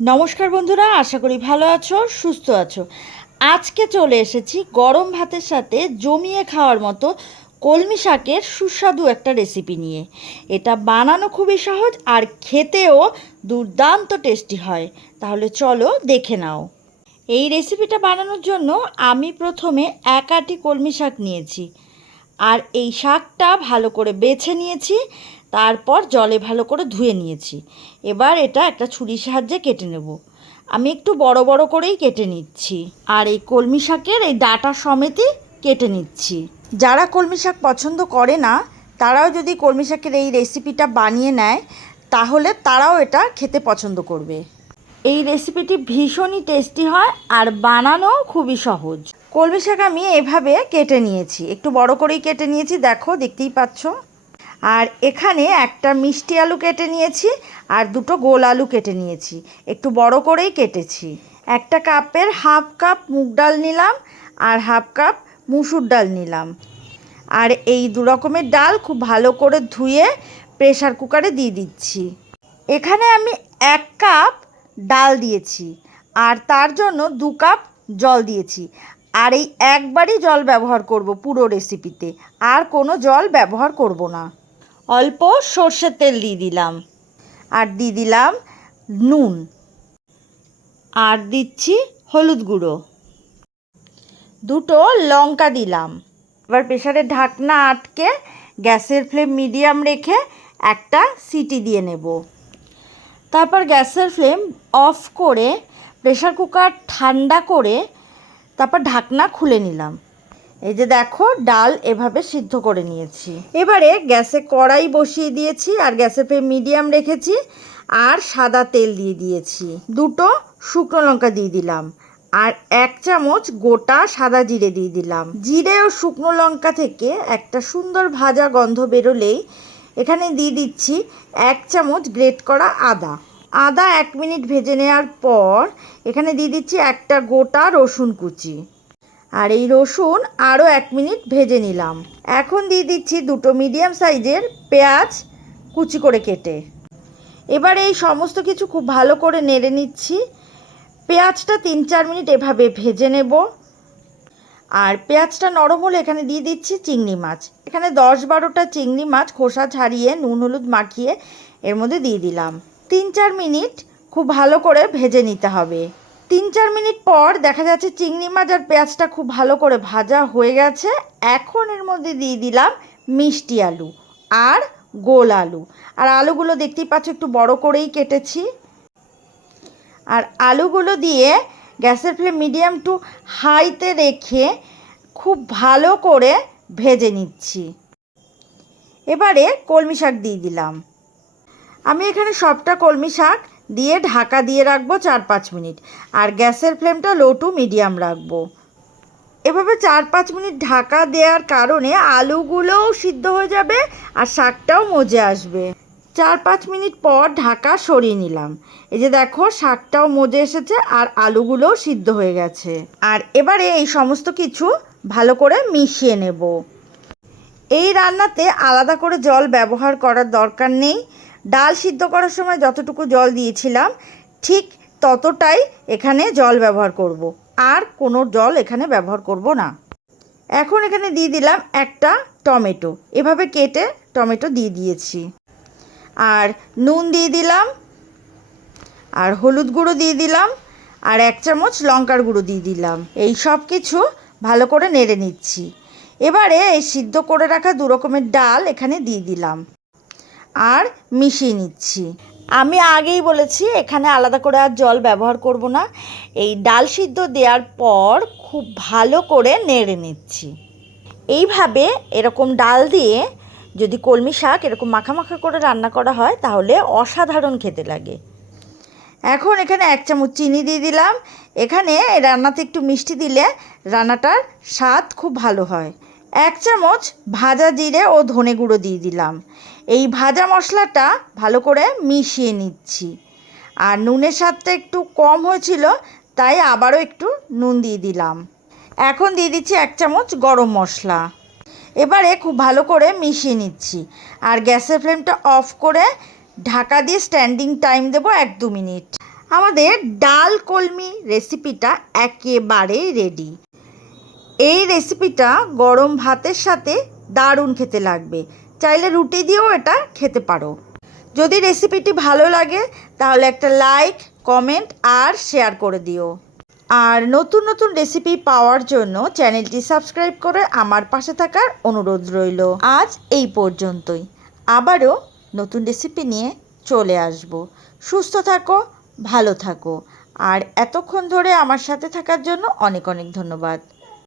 নমস্কার বন্ধুরা, আশা করি ভালো আছো, সুস্থ আছো। আজকে চলে এসেছি গরম ভাতের সাথে জমিয়ে খাওয়ার মতো কলমি শাকের সুস্বাদু একটা রেসিপি নিয়ে। এটা বানানো খুবই সহজ আর খেতেও দুর্দান্ত টেস্টি হয়। তাহলে চলো দেখে নাও। এই রেসিপিটা বানানোর জন্য আমি প্রথমে এক আটি কলমি শাক নিয়েছি। আর এই শাকটা ভালো করে বেছে নিয়েছি। তারপর জলে ভালো করে ধুয়ে নিয়েছি। এবার এটা একটা ছুরির সাহায্যে কেটে নেব। আমি একটু বড় বড় করেই কেটে নিচ্ছি। আর এই কলমি শাকের এই ডাটা সমেতই কেটে নিচ্ছি। যারা কলমি শাক পছন্দ করে না, তারাও যদি কলমি শাকের এই রেসিপিটা বানিয়ে নেয়, তাহলে তারাও এটা খেতে পছন্দ করবে। এই রেসিপিটি ভীষণই টেস্টি হয় আর বানানোও খুবই সহজ। কলমি শাক আমি এভাবে কেটে নিয়েছি। একটু বড় করেই কেটে নিয়েছি, দেখো, দেখতেই পাচ্ছ। আর এখানে একটা মিষ্টি আলু কেটে নিয়েছি আর দুটো গোল আলু কেটে নিয়েছি। একটু বড় করেই কেটেছি। একটা কাপের হাফ কাপ মুগ ডাল নিলাম আর হাফ কাপ মুসুর ডাল নিলাম। আর এই দু রকমের ডাল খুব ভালো করে ধুয়ে প্রেসার কুকারে দিয়ে দিচ্ছি। এখানে আমি এক কাপ ডাল দিয়েছি আর তার জন্য দু কাপ জল দিয়েছি। আর এই একবারই জল ব্যবহার করব পুরো রেসিপিতে আর কোনো জল ব্যবহার করব না। অল্প সর্ষের তেল দিয়ে দিলাম। আর দিয়ে দিলাম নুন। আর দিচ্ছি হলুদ গুঁড়ো। দুটো লঙ্কা দিলাম। এবার প্রেশারের ঢাকনা আটকে গ্যাসের ফ্লেম মিডিয়াম রেখে একটা সিটি দিয়ে নেব। তারপর গ্যাসের ফ্লেম অফ করে প্রেশার কুকার ঠান্ডা করে তারপর ঢাকনা খুলে নিলাম। এই যে দেখো, ডাল এভাবে সিদ্ধ করে নিয়েছি। এবারে গ্যাসে কড়াই বসিয়ে দিয়েছি আর গ্যাসে ফ্লেম মিডিয়াম রেখেছি আর সাদা তেল দিয়ে দিয়েছি। দুটো শুকনো লঙ্কা দিয়ে দিলাম আর এক চামচ গোটা সাদা জিরে দিয়ে দিলাম। জিরে ও শুকনো লঙ্কা থেকে একটা সুন্দর ভাজা গন্ধ বেরোলেই এখানে দিয়ে দিচ্ছি এক চামচ গ্রেট করা আদা। আদা এক মিনিট ভেজে নেওয়ার পর এখানে দিয়ে দিচ্ছি একটা গোটা রসুন কুচি। আর এই রসুন আরও এক মিনিট ভেজে নিলাম। এখন দিয়ে দিচ্ছি দুটো মিডিয়াম সাইজের পেঁয়াজ কুচি করে কেটে। এবার এই সমস্ত কিছু খুব ভালো করে নেড়ে নিচ্ছি। পেঁয়াজটা তিন চার মিনিট এভাবে ভেজে নেব। আর পেঁয়াজটা নরম হলে এখানে দিয়ে দিচ্ছি চিংড়ি মাছ। এখানে দশ বারোটা চিংড়ি মাছ খোসা ছাড়িয়ে, নুন হলুদ মাখিয়ে এর মধ্যে দিয়ে দিলাম। তিন চার মিনিট খুব ভালো করে ভেজে নিতে হবে। তিন চার মিনিট পর দেখা যাচ্ছে চিংড়ি মাছ আর পেঁয়াজটা খুব ভালো করে ভাজা হয়ে গেছে। এখন এর মধ্যে দিয়ে দিলাম মিষ্টি আলু আর গোল আলু। আর আলুগুলো দেখতেই পাচ্ছ একটু বড় করেই কেটেছি। আর আলুগুলো দিয়ে গ্যাসের ফ্লেম মিডিয়াম টু হাইতে রেখে খুব ভালো করে ভেজে নিচ্ছি। এবারে কলমি শাক দিয়ে দিলাম। আমি এখানে সবটা কলমি শাক দিয়ে ঢাকা দিয়ে রাখব চার পাঁচ মিনিট। আর গ্যাসের ফ্লেমটা লো টু মিডিয়াম রাখব। এভাবে চার পাঁচ মিনিট ঢাকা দেওয়ার কারণে আলুগুলোও সিদ্ধ হয়ে যাবে আর শাকটাও মজে আসবে। চার পাঁচ মিনিট পর ঢাকা সরিয়ে নিলাম। এই যে দেখো, শাকটাও মজে এসেছে আর আলুগুলোও সিদ্ধ হয়ে গেছে। আর এবারে এই সমস্ত কিছু ভালো করে মিশিয়ে নেব। এই রান্নাতে আলাদা করে জল ব্যবহার করার দরকার নেই। ডাল সিদ্ধ করার সময় যতটুকু জল দিয়েছিলাম, ঠিক ততটাই এখানে জল ব্যবহার করব। আর কোনো জল এখানে ব্যবহার করব না। এখন এখানে দিয়ে দিলাম একটা টমেটো। এভাবে কেটে টমেটো দিয়ে দিয়েছি। আর নুন দিয়ে দিলাম, আর হলুদ গুঁড়ো দিয়ে দিলাম, আর এক চামচ লঙ্কার গুঁড়ো দিয়ে দিলাম। এই সব কিছু ভালো করে নেড়ে নিচ্ছি। এবারে এই সিদ্ধ করে রাখা দু রকমের ডাল এখানে দিয়ে দিলাম। আর মিশিয়ে নিচ্ছি। আমি আগেই বলেছি, এখানে আলাদা করে আর জল ব্যবহার করব না। এই ডাল সিদ্ধ দেওয়ার পর খুব ভালো করে নেড়ে নিচ্ছি। এইভাবে এরকম ডাল দিয়ে যদি কলমি শাক এরকম মাখা মাখা করে রান্না করা হয়, তাহলে অসাধারণ খেতে লাগে। এখন এখানে এক চামচ চিনি দিয়ে দিলাম। এখানে রান্নাতে একটু মিষ্টি দিলে রান্নাটার স্বাদ খুব ভালো হয়। এক চামচ ভাজা জিরে ও ধনে গুঁড়ো দিয়ে দিলাম। এই ভাজা মশলাটা ভালো করে মিশিয়ে নিচ্ছি। আর নুনের স্বাদটা একটু কম হয়েছিল, তাই আবারও একটু নুন দিয়ে দিলাম। এখন দিয়ে দিচ্ছি এক চামচ গরম মশলা। এবারে খুব ভালো করে মিশিয়ে নিচ্ছি। আর গ্যাসের ফ্লেমটা অফ করে ঢাকা দিয়ে স্ট্যান্ডিং টাইম দেবো এক দু মিনিট। আমাদের ডাল কলমি রেসিপিটা একেবারেই রেডি। এই রেসিপিটা গরম ভাতের সাথে দারুণ খেতে লাগবে। চাইলে রুটি দিয়েও এটা খেতে পারো। যদি রেসিপিটি ভালো লাগে, তাহলে একটা লাইক কমেন্ট আর শেয়ার করে দিও। আর নতুন নতুন রেসিপি পাওয়ার জন্য চ্যানেলটি সাবস্ক্রাইব করে আমার পাশে থাকার অনুরোধ রইল। আজ এই পর্যন্তই। আবারও নতুন রেসিপি নিয়ে চলে আসব। সুস্থ থাকো, ভালো থাকো। আর এতক্ষণ ধরে আমার সাথে থাকার জন্য অনেক অনেক ধন্যবাদ।